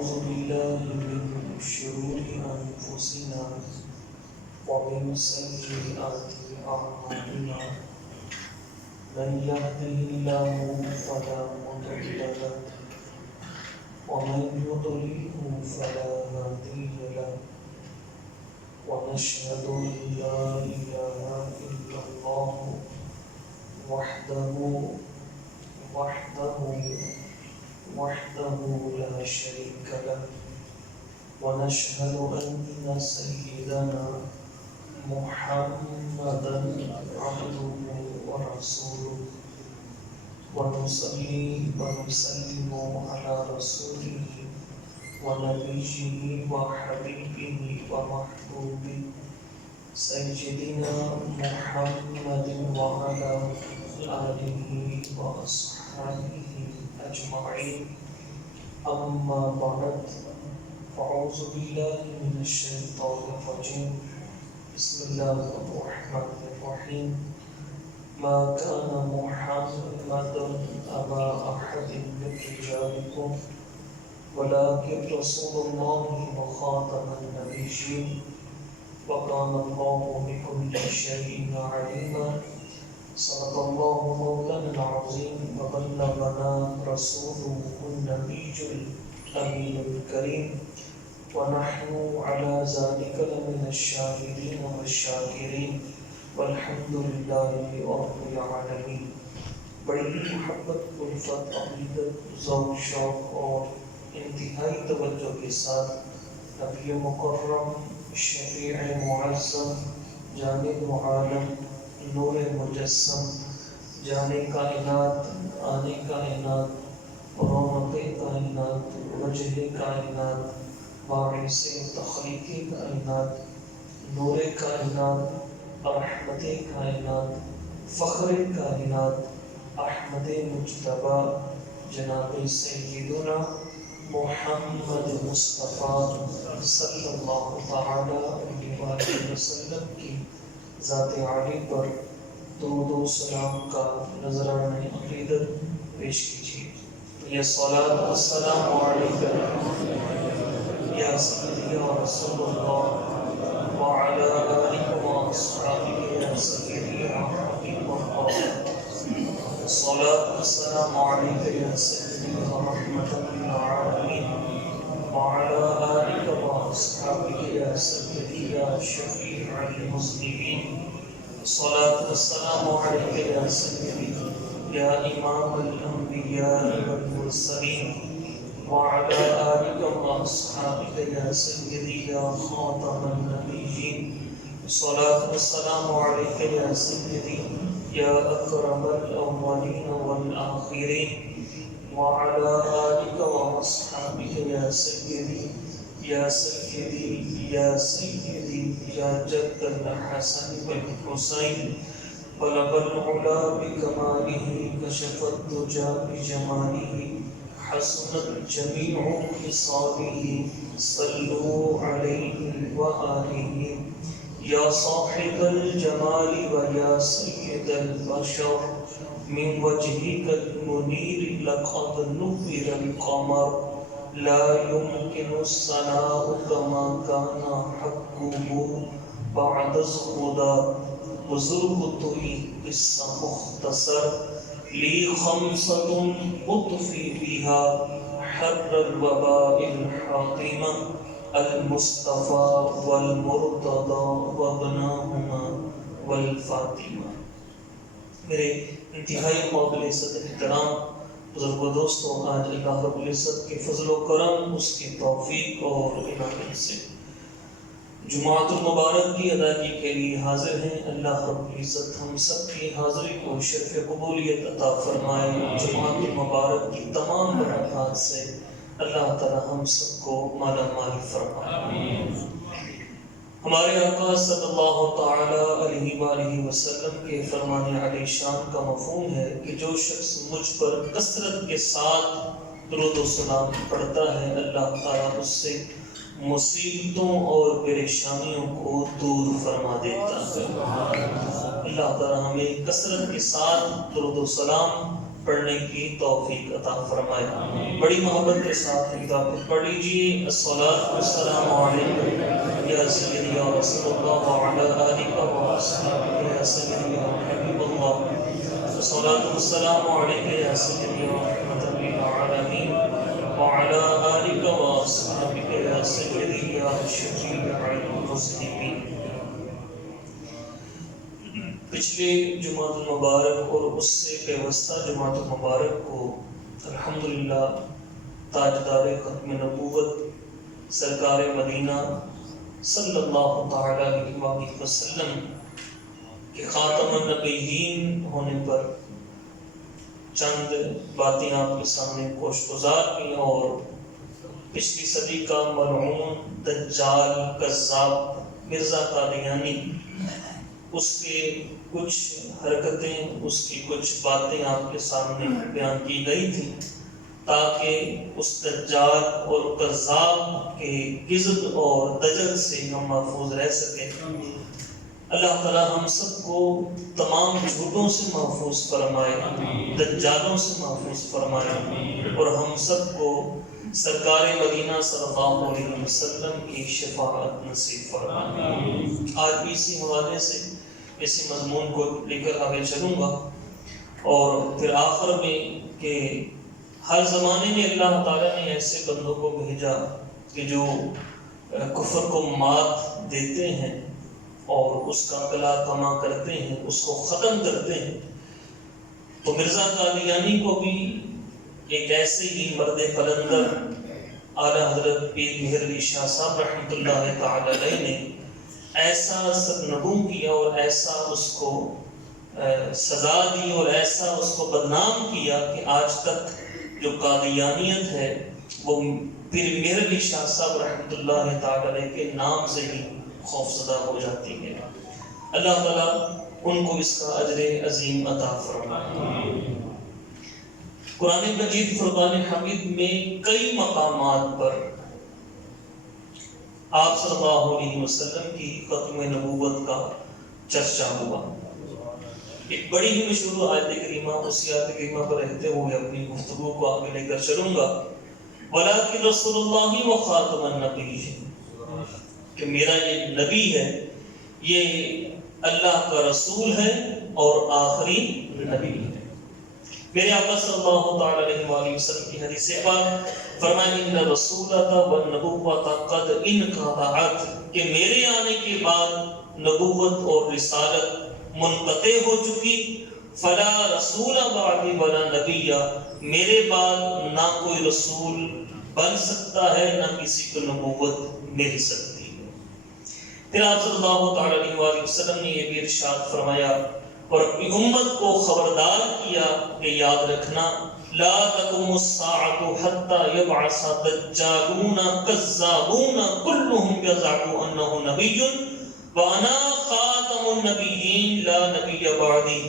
ونعوذ بالله من شرور أنفسنا ومن سيئات أعمالنا من يهده الله فلا مضل له ومن يضلله فلا هادي له ونشهد أن لا إله إلا الله وحده لا شريك له ونشهد أن سيدنا محمدا عبده ورسوله ونصلي ونسلم على رسوله ونبيه وحبيبه ومحبوبه سيدنا محمد وعلى آله وأصحابه أجمعين أما بعد فأعوذ بالله من الشيطان الرجيم بسم الله الرحمن الرحيم ما كان محمد أبا أحد من رجالكم ولكن رسول الله وخاتم النبيين وكان الله بكل شيء عليما صدق الله مولانا العظيم وبلغنا رسوله النبي الأمين الكريم ونحن على ذلك لمن الشاهدين والشاكرين والحمد لله رب العالمين. بڑی محبت، الفت، عقیدت، ذوق، شوق اور انتہائی توجہ کے ساتھ نبی مکرم، شفیع معظم، جانب عالم، نور مجسم، جانے کائنات، آنے کائنات، رونق کائنات، وجہ کائنات، باعث تخلیق کائنات، نور کائنات، رحمت کائنات، فخر کائنات، احمد مجتبی جناب سیدنا محمد مصطفیٰ صلی اللہ تعالی علیہ وسلم کی ذات عالی پر درود و سلام کا نذرانہ عقیدت پیش کیجیے. یا صلاۃ والسلام علیک یا سیدی یا رسول اللہ وعلی آلک واصحابک یا سیدی یا حبیب اللہ. صلاۃ والسلام علیک یا سیدی یا رحمۃ للعالمین وعلی آلک واصحابک یا سیدی یا شفیع المذنبین. صلاۃ والسلام علیک یا سیدی یا امام الانبیاء والمرسلین وعلی آلک واصحابک یا سیدی یا خاتم النبیین. صلاۃ والسلام علیک یا سیدی یا اکرم الاولین والآخرین وعلی آلک واصحابک یا سیدی یا سیدی یا سیدی یا جد الحسن والحسین. بلغ العلا بکمالہ کشف الدجی بجمالہ حسنت جمیع خصالہ صلوا علیہ وآلہ. یا صاحب الجمال و یا سید البشر من وجهك المنیر لقد نور القمر لا يمكن الثناء كما كان حقه بعد الخدا. بزرگ توئی قصہ مختصر لی خمسة اطفی بها حر الوباء الحاطمہ المصطفى والمرتضى وابناهما والفاطمہ. میرے انتہائی قابل عزت احترام بزرگ و دوستوں، آج اللہ رب العزت کے فضل و کرم، اس کی توفیق اور عنایت سے جمعۃ المبارک کی ادائیگی کے لیے حاضر ہیں. اللہ رب العزت ہم سب کی حاضری کو شرف قبولیت عطا فرمائے. جمعۃ المبارک کی تمام برکات سے اللہ تعالی ہم سب کو مالا مال فرمائے. ہمارے آقا صلی اللہ تعالی علیہ وآلہ وسلم کے فرمان علی شان کا مفہوم ہے کہ جو شخص مجھ پر کثرت کے ساتھ درود و سلام پڑھتا ہے، اللہ تعالیٰ اس سے مصیبتوں اور پریشانیوں کو دور فرما دیتا ہے. اللہ تعالیٰ ہمیں کثرت کے ساتھ درود و سلام پڑھنے کی توفیق عطا فرمائے۔ بڑی محبت کے ساتھ ایک دفعہ پڑھ لیجیے الصلاۃ والسلام علیکم یا سیدی یا رسول اللہ وعلی آلک و اصحابک یا سیدی یا حبیب اللہ، الصلاۃ والسلام علیک یا سیدی یا رحمۃ للعالمین وعلی آلک و اصحابک یا سیدی یا شفیع المذنبین۔ پچھلے جمعۃ المبارک اور اس سے پیوستہ جمعۃ المبارک کو الحمدللہ تاجدار ختم نبوت سرکار مدینہ صلی اللہ تعالی علیہ وآلہ وسلم کے خاتم النبیین ہونے پر چند باتیں آپ کے سامنے گوشگزار کی، اور پچھلی صدی کا ملعون دجال کذاب مرزا قادیانی، اس کے کچھ حرکتیں، اس کی کچھ باتیں آپ کے سامنے بیان کی گئی تھی تاکہ اس دجال اور کذاب کے کذب اور دجل سے ہم محفوظ رہ سکیں۔ اللہ تعالی ہم سب کو تمام جھوٹوں سے محفوظ فرمائے، دجالوں سے محفوظ فرمائے، اور ہم سب کو سرکار مدینہ صلی اللہ علیہ وسلم کی شفاعت نصیب فرمائے۔ آج بھی اسی حوالے سے اسی مضمون کو لے کر آگے چلوں گا، اور پھر آخر میں کہ ہر زمانے میں اللہ تعالیٰ نے ایسے بندوں کو بھیجا کہ جو کفر کو مات دیتے ہیں اور اس کا قلع کما کرتے ہیں، اس کو ختم کرتے ہیں۔ تو مرزا قادیانی کو بھی ایک ایسے ہی مرد قلندر اعلیٰ حضرت پیر مہر علی شاہ صاحب رحمۃ اللہ تعالی علیہ نے ایسا سرنگوں کیا اور ایسا اس کو سزا دی اور ایسا اس کو بدنام کیا کہ آج تک جو قادیانیت ہے وہ پیر مہر علی شاہ صاحب رحمۃ اللہ تعالی علیہ کے نام سے ہی خوفزدہ ہو جاتی ہے۔ اللہ تعالیٰ ان کو اس کا اجر عظیم عطا فرمائے۔ قرآن مجید فرقان حمید میں کئی مقامات پر آپ صلی اللہ علیہ وسلم کی ختم نبوت کا چرچا ہوا۔ ایک بڑی ہی مشہور آیت کریمہ، اسی آیت کریمہ پر رہتے ہوئے اپنی گفتگو کو آگے لے کر چلوں گا۔ وَلَٰكِنْ رَسُولُ اللَّهِ وَخَاتَمَ النَّبِيِّينَ، کہ میرا یہ نبی ہے، یہ اللہ کا رسول ہے اور آخری نبی ہے۔ میرے آقا صلی اللہ تعالی علیہ وآلہ وسلم کی حدیث پاک فرمائے ان رسولۃ والنبوۃ قد انقطعت، کہ میرے آنے کے بعد نبوت اور رسالت منقطع ہو چکی۔ فلا رسول بعدی ولا نبی، میرے بعد نہ کوئی رسول بن سکتا ہے، نہ کسی کو نبوت مل سکتی ہے۔ پھر آپ صلی اللہ تعالی علیہ وآلہ وسلم نے یہ بھی ارشاد فرمایا اور اپنی امت کو خبردار کیا کہ یاد رکھنا لا تقوم الساعة حتى يبعث دجالون كذابون كلهم يزعم انه نبي وانا خاتم النبيين لا نبي بعدي۔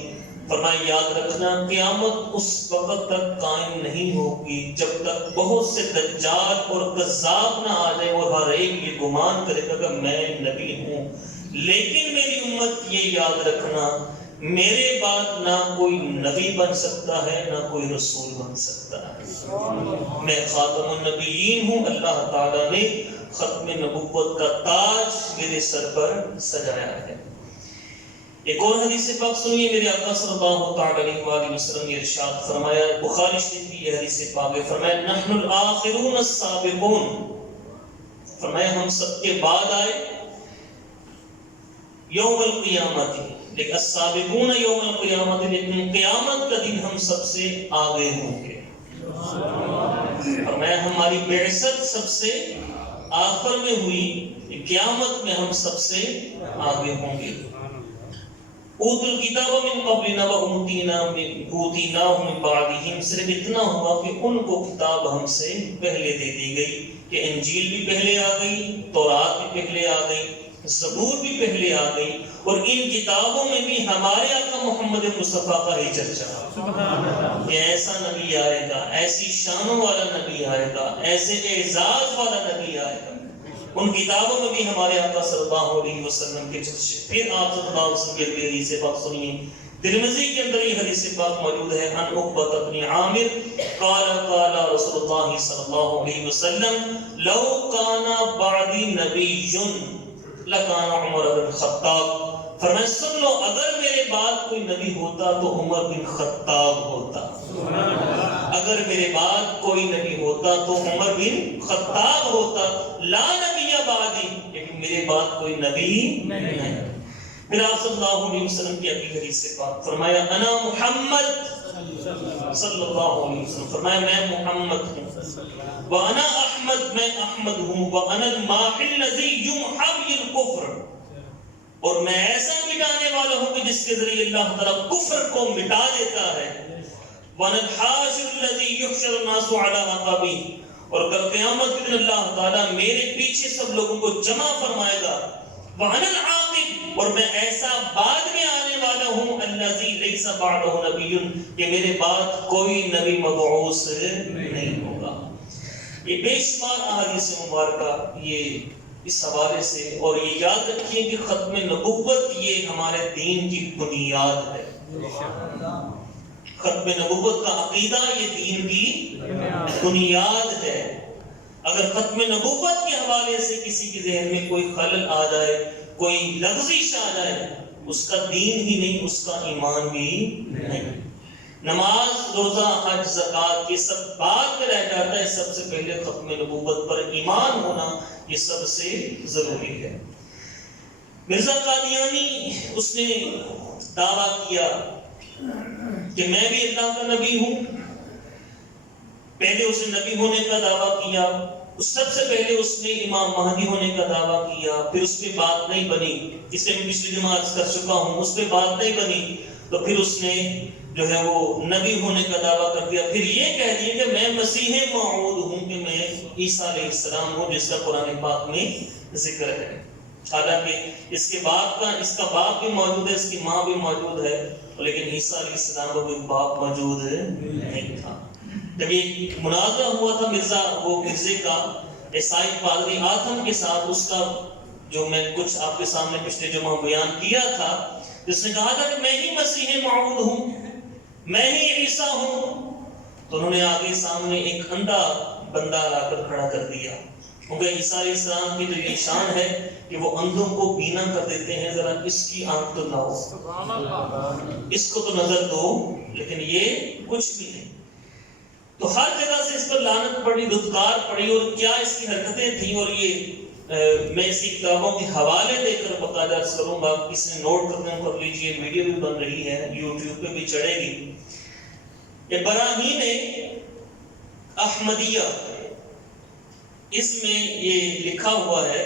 فرمایا یاد رکھنا قیامت اس وقت تک قائم نہیں ہوگی جب تک بہت سے دجال اور کذاب نہ آ جائیں اور ہر ایک یہ گمان کرے گا کہ میں نبی ہوں، لیکن میری امت یہ یاد رکھنا میرے بعد نہ کوئی نبی بن سکتا ہے، نہ کوئی رسول بن سکتا ہے۔ میں خاتم النبیین ہوں، اللہ تعالیٰ نے ختم نبوت کا تاج میرے سر پر سجایا ہے۔ ایک اور حدیث پاک سنیے، میرے آقا صلی اللہ تعالی علیہ وآلہ وسلم نے ارشاد فرمایا، بخاری شریف کی یہ حدیث پاک ہے، فرمایا نحن الاخرون السابقون، فرمایا ہم سب کے بعد آئے یوم القیامت، لیکن السابقون یوم القیامت، لیکن قیامت کا دن ہم سب سے آگے ہوں گے۔ فرمایا ہماری بعثت سب سے آخر میں ہوئی، قیامت میں ہم سب سے آگے ہوں گے۔ اوت الکتاب من قبلنا وأوتیناہ من بعدہم، صرف اتنا ہوا کہ ان کو کتاب ہم سے پہلے دے دی گئی، کہ انجیل بھی پہلے آ گئی، تورات بھی پہلے آ گئی، زبور بھی پہلے آ گئی، اور ان کتابوں میں بھی ہمارے آقا محمد مصطفیٰ کا ہی چرچا کہ ایسا نبی آئے گا، ایسی شانوں والا نبی آئے گا، ایسے اعزاز والا نبی آئے گا۔ ان کتابوں میں بھی ہمارے آقا صلی اللہ علیہ وسلم کے چرچے۔ پھر آپ صلی اللہ علیہ وسلم کی حدیث سے بات سنیے، ترمذی کے اندر یہ حدیث پاک موجود ہے، ان عقبہ بن عامر قال قال رسول اللہ صلی اللہ علیہ وسلم لو کان بعدی نبی لکان عمر بن خطاب، فرمایا سن لو اگر میرے بعد کوئی نبی ہوتا تو عمر بن خطاب ہوتا، اگر میرے بعد کوئی نبی ہوتا تو عمر بن خطاب ہوتا، لا نبی بعدی، لیکن میرے بعد کوئی نبی نہیں۔ پھر آپ صلی اللہ علیہ وسلم کی اگلی حدیث سے بات فرمایا انا محمد صلی اللہ علیہ وسلم، فرمایا میں محمد ہوں، وانا احمد، میں احمد ہوں، وانا الماحی الذی یمحو الکفر، اور میں ایسا مٹانے والا ہوں کہ جس کے ذریعے اللہ تعالیٰ کفر کو مٹا دیتا ہے، وانا الحاشر الذی یحشر الناس علی عقابی، اور کل قیامت کے دن اللہ تعالیٰ میرے پیچھے سب لوگوں کو جمع فرمائے گا، وانا العاقب، اور میں ایسا بعد میں آنے والا ہوں، الذی لیس بعدہ نبی، کہ میرے بعد کوئی نبی مبعوث نہیں ہوگا۔ یہ بے شمار احادیث مبارکہ یہ اس حوالے سے، اور یہ یاد رکھیے کہ ختم نبوت یہ ہمارے دین کی بنیاد ہے، ختم نبوت کا عقیدہ یہ دین کی بنیاد ہے۔ اگر ختم نبوت کے حوالے سے کسی کے ذہن میں کوئی خلل آ جائے، کوئی لغزش آ جائے، اس کا دین ہی نہیں، اس کا ایمان بھی نہیں۔ نماز، روزہ، حج، زکوٰۃ یہ سب بعد میں رہ جاتا ہے، سب سے پہلے ختم نبوت پر ایمان ہونا یہ سب سے ضروری ہے۔ مرزا قادیانی اس نے دعویٰ کیا کہ میں بھی اللہ کا نبی ہوں، پہلے اس نے نبی ہونے کا دعویٰ کیا، سب سے پہلے اس نے امام مہدی ہونے کا دعویٰ کیا، پھر اس پہ بات نہیں بنی، اس میں پچھلی جماعت کر چکا ہوں، اس پہ بات نہیں بنی، تو پھر اس نے جو ہے وہ نبی ہونے کا دعویٰ کر دیا، پھر یہ کہہ دیا کہ میں مسیح موعود ہوں، کہ میں عیسیٰ علیہ السلام ہوں جس کا قرآن پاک میں ذکر ہے۔ حالانکہ اس کے باپ بھی موجود ہے، اس کی ماں بھی موجود ہے، لیکن عیسیٰ علیہ السلام کا کوئی باپ موجود نہیں تھا۔ جب یہ مناظرہ ہوا تھا مرزے کا عیسائی پادری آتم کے ساتھ، اس کا جو میں کچھ آپ کے سامنے پچھلے جمعہ بیان کیا تھا، جس نے کہا تھا کہ میں ہی مسیح موعود ہوں، میں ہی عیسیٰ ہوں، تو انہوں نے آگے سامنے ایک اندھا بندہ لا کر کھڑا کر دیا، کیونکہ عیسیٰ علیہ السلام کی جو یہ شان ہے کہ وہ اندھوں کو بینا کر دیتے ہیں، ذرا اس کی آنکھ تو لاؤ، اس کو تو نظر دو، لیکن یہ کچھ بھی نہیں۔ تو ہر جگہ سے اس پر لعنت پڑی، دھتکار پڑی، اور کیا اس کی حرکتیں تھیں، اور یہ میں اس کی کتابوں کے حوالے دے کر باقاعدہ عرض کروں گا، کسی نے نوٹ کر لیجیے، ویڈیو بھی بن رہی ہے، یوٹیوب پہ بھی چڑھے گی۔ یہ براہین احمدیہ، اس میں یہ لکھا ہوا ہے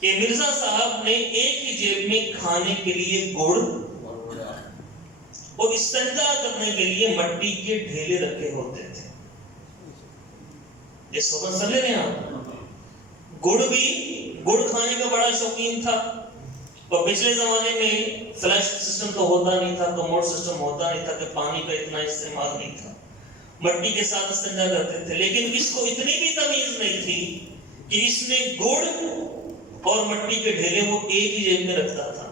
کہ مرزا صاحب نے ایک ہی جیب میں کھانے کے لیے گڑ اور استنجا کرنے کے لیے مٹی کے ڈھیلے رکھے ہوتے تھے۔ یہ سمجھ رہے ہیں آپ؟ گڑ کھانے کا بڑا شوقین تھا، اور پچھلے زمانے میں فلش سسٹم تو ہوتا نہیں تھا، کموڈ سسٹم ہوتا نہیں تھا، کہ پانی کا اتنا استعمال نہیں تھا، مٹی کے ساتھ استنجا کرتے تھے، لیکن اس کو اتنی بھی تمیز نہیں تھی کہ اس نے گڑ اور مٹی کے ڈھیلے وہ ایک ہی جیب میں رکھتا تھا،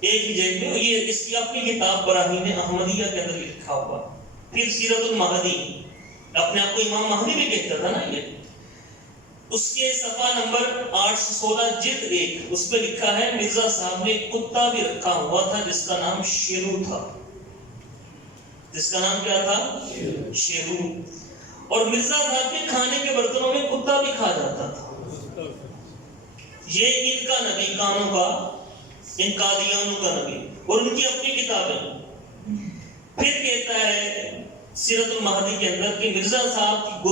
ایک ہی جیب میں۔ یہ اس کی اپنی کتاب براہین احمدیہ کے اندر لکھا ہوا۔ پھر سیرت المہدی، اپنے آپ کو امام مہدی بھی کہتا تھا نا، یہ اس کے صفحہ نمبر 816 جلد 1، اس پہ لکھا ہے مرزا صاحب نے ایک کتا بھی رکھا ہوا تھا جس کا نام شیرو تھا، جس کا نام کیا تھا؟ شیرو۔ اور مرزا صاحب کے کھانے کے برتنوں میں کتا بھی کھا جاتا تھا۔ یہ ان کا نبی، کانوں کا، ان قادیانوں کا نبی، اور ان کی اپنی کتابیں۔ پھر کہتا ہے سیرت المہدی کے اندر کہ مرزا صاحب کی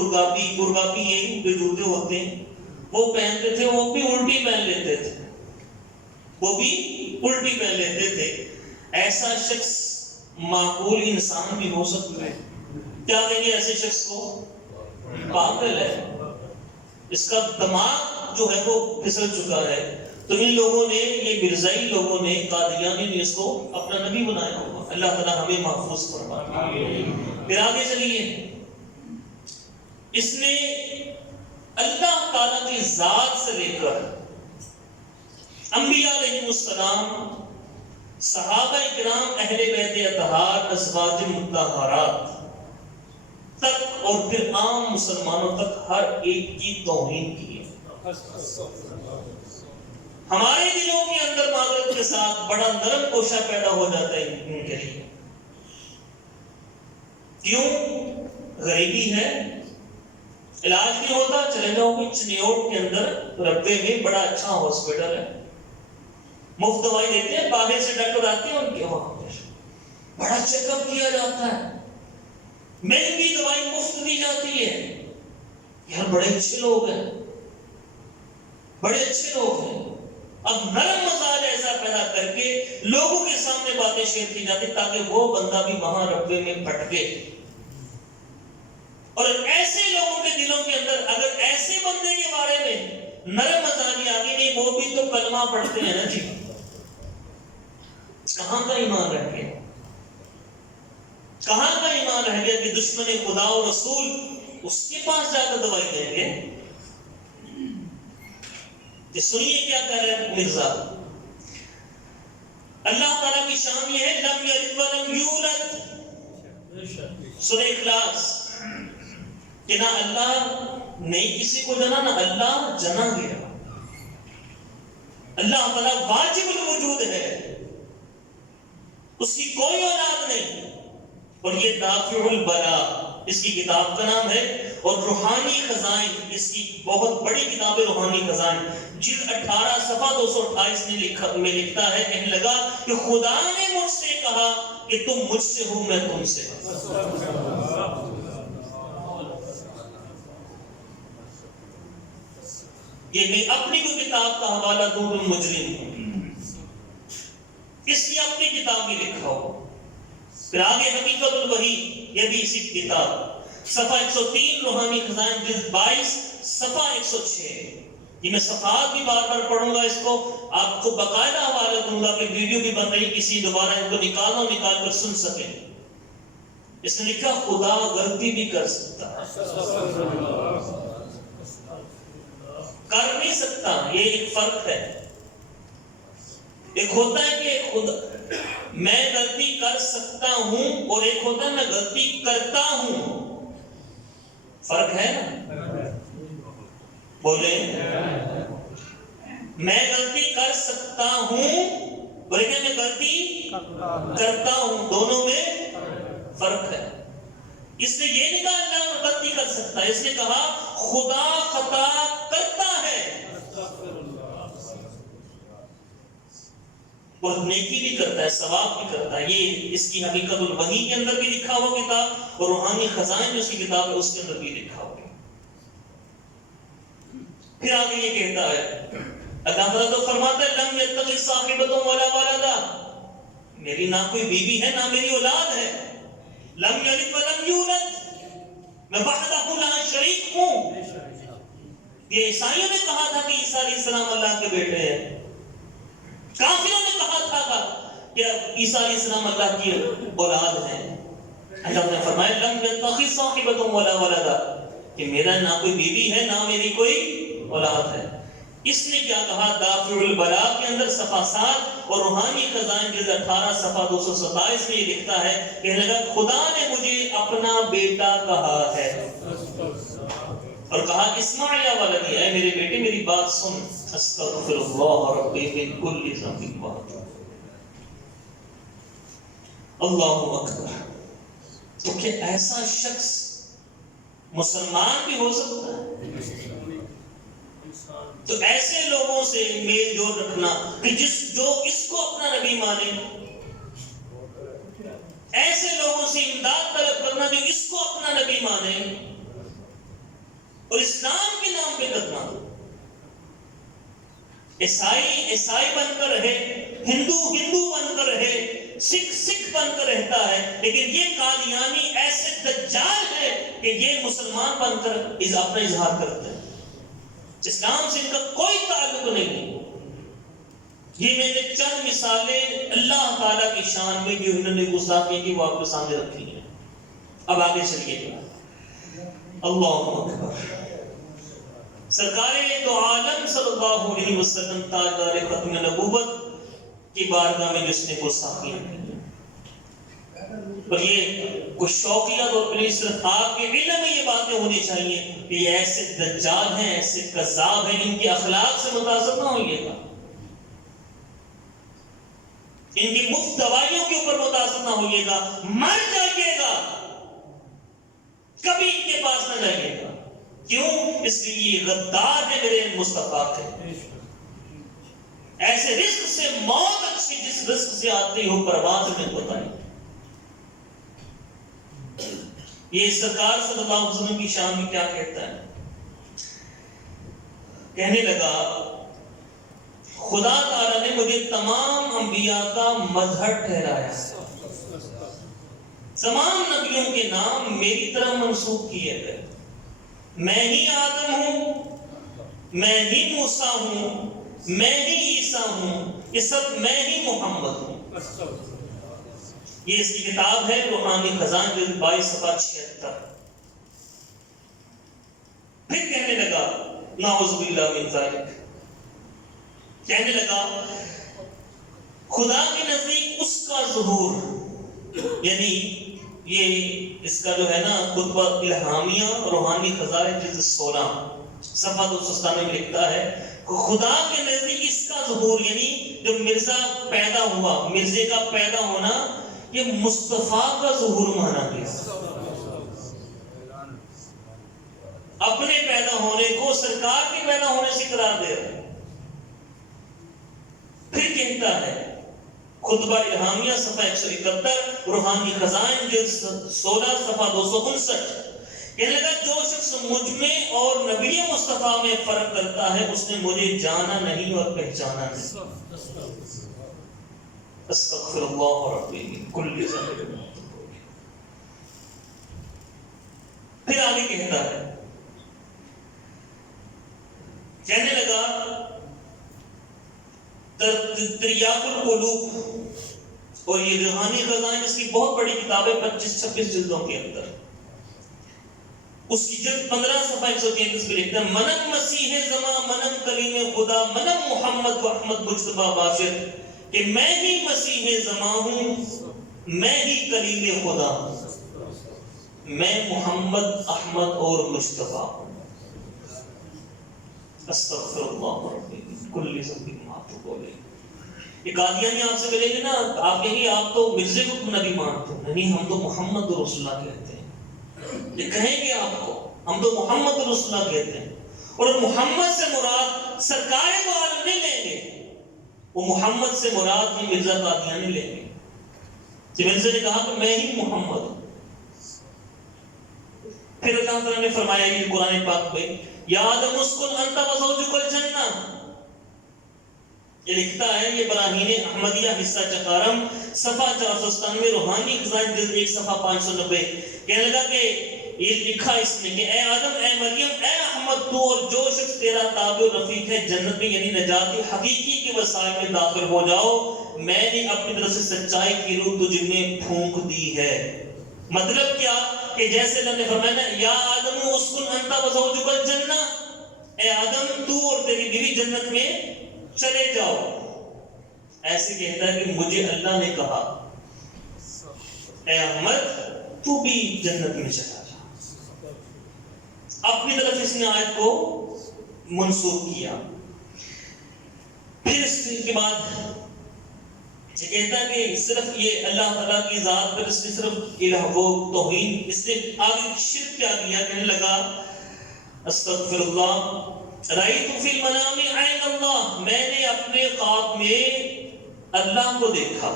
گرگابی یہ جو جوتے ہوتے ہیں وہ پہنتے تھے، وہ بھی الٹی پہن لیتے تھے، وہ بھی الٹی پہن لیتے تھے۔ ایسا شخص معقول انسان بھی ہو سکتا ہے؟ کیا کہیں گے ایسے شخص کو؟ پاگل ہے، اس کا دماغ جو ہے وہ پھسل چکا ہے۔ تو ان لوگوں نے، یہ مرزائی لوگوں نے، قادیانی نے اس کو اپنا نبی بنایا ہوگا۔ اللہ تعالیٰ ہمیں محفوظ فرمائے۔ پھر آگے چلیے، اس نے اللہ تعالیٰ کی ذات سے لے کر انبیاء علیہ السلام صحابہ کرام اہل بیت اطہار ازواج مطہرات تک اور پھر عام مسلمانوں تک ہر ایک کی توہین کی ہے۔ ہمارے دلوں کے اندر معذرت کے ساتھ بڑا نرم کوشہ پیدا ہو جاتا ہے ان کے لیے۔ کیوں؟ غریبی ہے، علاج نہیں ہوتا، چلے جاؤ کوئی چنیوٹ کے اندر ربے میں بڑا اچھا ہاسپٹل ہے، مفت دوائی دیتے ہیں، باہر سے ڈاکٹر آتے ہیں ان کے وہاں پر بڑا چیک اپ کیا جاتا ہے، مہنگی دوائی مفت دی جاتی ہے۔ یار بڑے اچھے لوگ ہیں، بڑے اچھے لوگ ہیں۔ اب نرم مزاج ایسا پیدا کر کے لوگوں کے سامنے باتیں شیئر کی جاتی تاکہ وہ بندہ بھی وہاں ربے میں پھٹکے۔ اور ایسے لوگوں کے دلوں کے اندر اگر ایسے بندے کے بارے میں نرم مزاجی آگے نہیں، وہ بھی تو کلمہ پڑھتے ہیں نا جی، کہاں کا ایمان رہ گیا؟ کہاں کا ایمان رہ گیا کہ دشمن خدا و رسول اس کے پاس جا کر دوائی دیں گے؟ سنیے کیا کہہ رہے ہیں مرزا۔ اللہ تعالیٰ کی شان یہ ہے لم یلد ولم یولد، سورہ اخلاص، کہ نہ اللہ نے کسی کو جنا نہ اللہ جنا گیا۔ اللہ تعالیٰ واجب الوجود ہے، اس کی کوئی اولاد نہیں۔ اور یہ دافع البلا اس کی کتاب کا نام ہے، اور روحانی خزائن اس کی بہت بڑی کتاب ہے روحانی خزائن، جلد 18 صفحہ 228 میں لکھتا ہے، کہنے لگا کہ خدا نے مجھ سے کہا کہ تم مجھ سے ہو میں تم سے ہوں۔ یہ میں اپنی کوئی کتاب کا حوالہ دوں تو مجرم ہوں، اس نے اپنی کتاب میں لکھا ہو۔ پھر آگے حقیقت الوحی، یہ بھی اسی کتاب، صفحہ 103 روحانی خزائن جلد 22 صفحہ 106۔ یہ میں صفحات بھی بار بار پڑھوں گا، اس کو آپ کو باقاعدہ حوالہ دوں گا کہ ویڈیو بھی بن رہی، کسی دوبارہ ان کو نکال کر سن سکیں۔ اس نے لکھا خدا غلطی بھی کر سکتا ہے، کر نہیں سکتا، یہ ایک فرق ہے۔ ایک ہوتا ہے کہ خدا میں غلطی کر سکتا ہوں، اور ایک ہوتا ہے میں غلطی کرتا ہوں، فرق ہے نا؟ بولے میں غلطی کر سکتا ہوں اور ایک میں غلطی کرتا ہوں، دونوں میں فرق ہے۔ اس نے یہ نہیں کہا اللہ غلطی کر سکتا ہے، اس نے کہا خدا خطا کرتا ہے اور نیکی بھی کرتا ہے، ثواب بھی کرتا ہے۔ یہ اس کی حقیقت الوحی کے اندر بھی لکھا ہوا کتاب، اور روحانی خزائن جو اس کی کتاب ہے اس کے اندر بھی لکھا ہوا۔ پھر آگے یہ کہتا ہے اللہ تعالیٰ تو فرماتا ہے لم یتخذ صاحبۃ ولا ولدا، میری نہ کوئی بیوی ہے نہ میری اولاد ہے۔ لم یلد ولم یولد، میں وحدہ لا شریک ہوں۔ یہ عیسائیوں نے کہا تھا کہ عیسیٰ علیہ السلام اللہ کے بیٹے ہیں، کافروں نے کہا تھا کہ عیسیٰ علیہ السلام اللہ کی اولاد ہیں۔ اللہ نے فرمایا لم یتخذ صاحبۃ ولا ولدا، کہ میرا نہ کوئی بیوی ہے نہ میری کوئی اولاد ہے۔ اس نے کیا کہا دافع البلا کے اندر صفحہ 7 اور روحانی خزائن جلد 18 صفحہ 227 میں یہ لکھتا ہے، کہنے لگا خدا نے مجھے اپنا بیٹا کہا ہے، اور کہا اسمع یا ولدی، اے میرے بیٹے میری بات سن، استغفر اللہ ربی من کل ذنب وخطیئۃ۔ اللہ اکبر۔ تو کیا ایسا شخص مسلمان بھی ہو سکتا ہے؟ تو ایسے لوگوں سے میل جول رکھنا کہ جو اس کو اپنا نبی مانے، ایسے لوگوں سے امداد طلب کرنا جو اس کو اپنا نبی مانے، اور اسلام کے نام پہ کرنا۔ عیسائی بن کر رہے، ہندو بن کر رہے، سکھ بن کر رہتا ہے، لیکن یہ قادیانی ایسے دجال ہے کہ یہ مسلمان بن کر اپنا اظہار کرتے ہیں۔ اسلام سے ان کا کوئی تعلق نہیں۔ یہ میں نے چند مثالیں اللہ تعالیٰ کی شان میں جو انہوں نے گستاخی کی وہ آپ کے سامنے رکھی ہیں۔ اب آگے چلیے گا۔ اللہ اکبر۔ سرکار دو عالم صلی اللہ علیہ وسلم تاجدار ختم نبوت کی بارگاہ میں جس نے گستاخیاں کی. اور یہ کوئی شوقیہ طور پر نہیں، صرف آپ کے علم میں یہ باتیں ہونی چاہیے کہ یہ ایسے دجال ہیں، ایسے کذاب ہیں، ان کے اخلاق سے متاثر نہ ہوئیے گا، ان کی مفت دوائیوں کے اوپر متاثر نہ ہوئیے گا، مر جائیے گا، کبھی ان کے پاس نہ جائیے گا. کیوں؟ اس لیے یہ غدار ہے میرے مصطفیٰ کے. ایسے رزق سے موت اچھی جس رزق سے آتی ہو پرواز میں بتائیں. یہ سرکار صلی اللہ علیہ وسلم کی شان میں کیا کہتا ہے؟ کہنے لگا خدا تعالیٰ نے مجھے تمام انبیاء کا مظہر ٹھہرایا، تمام نبیوں کے نام میری طرف منسوب کیے گئے. میں ہی آدم ہوں، میں ہی موسیٰ ہوں، میں ہی عیسیٰ ہوں، یہ سب میں ہی محمد ہوں. یہ اس کی کتاب ہے روحانی خزان جلد 22 صفحہ 76. پھر کہنے لگا نعوذ باللہ من ذالک، کہنے لگا خدا کے نزدیک اس کا ظہور، یعنی یہ اس کا جو ہے نا خطبہ الہامیہ روحانی خزائن جلد 16 صفحہ 297 میں لکھتا ہے خدا کے نزدیک اس کا ظہور، یعنی جب مرزا پیدا ہوا، مرزے کا پیدا ہونا، یہ مصطفیٰ کا ظہور مانا گیا. اپنے پیدا ہونے کو سرکار کے پیدا ہونے سے قرار دے رہا ہے. پھر کہتا ہے خطبہ الہامیہ صفحہ 171 روحانی خزائن جلد 16 صفحہ 259، کہنے لگا جو شخص مجھ میں اور نبی مصطفیٰ میں فرق کرتا ہے اس نے مجھے جانا نہیں اور پہچانا نہیں. استغفر اللہ ربی من کل ذنب. پھر آگے کہتا ہے، کہنے لگا تریاق القلوب، اور یہ روحانی خزائن اس کی بہت بڑی کتاب ہے 25-26 جلدوں کے اندر. اس کی جلد 15 صفحہ 133 پہ لکھتا ہے منم مسیح زماں منم کلیم خدا منم محمد و احمد مجتبیٰ باشر، کہ میں ہی مسیح زماں ہوں، میں ہی کلیم خدا ہوں، میں محمد احمد اور مجتبیٰ ہوں. استغفر اللہ ربی من کل ذنب ما تب الیہ. یہ قادیانی آپ سے ملے گے نا، آپ کہیں گے آپ تو مرزے کو نبی مانتے ہیں. نہیں، ہم تو محمد رسول اللہ کہتے ہیں. یہ کہیں گے آپ کو ہم تو محمد رسول اللہ کہتے ہیں، اور محمد سے مراد سرکار کو عالم نہیں لیں گے، وہ محمد سے مراد ہی مرزا قادیانی لیں گے. جب مرزا نے کہا کہ میں ہی محمد ہوں. پھر اللہ تعالیٰ نے فرمایا یہ قرآن پاک میں یا آدم اسکن انت وزوجک الجنہ. یہ لکھتا ہے یہ براہین احمدیہ حصہ چکارم صفحہ 497 روحانی خزائن جلد 1 صفحہ 590. کہنے لگا کہ یہ لکھا اس نے کہ اے آدم، اے مریم، اے احمد، تو اور جو شخص تیرا تابع و رفیق ہے جنت میں، یعنی نجات حقیقی کے وسائل میں داخل ہو جاؤ. میں نے اپنی طرف سے سچائی کی روح تجھ میں پھونک دی ہے. مطلب کیا کہ جیسے اللہ نے فرمایا یا آدم اسکن انت وزوجک الجنہ، اے آدم تو اور تیری بیوی جنت میں چلے جاؤ. ایسے کہتا ہے کہ مجھے اللہ نے کہا اے احمد تو بھی جنت میں چلا جا. اپنی طرف اس نے آیت کو منسوخ کیا. پھر اس کے بعد یہ کہتا ہے کہ صرف یہ اللہ تعالیٰ کی ذات پر اس نے صرف الہ و توہین، اس نے آگے شرک کیا کیا. کہنے لگا استغفر اللہ رأیت فی المنام عین اللہ، میں نے اپنے خواب میں اللہ کو دیکھا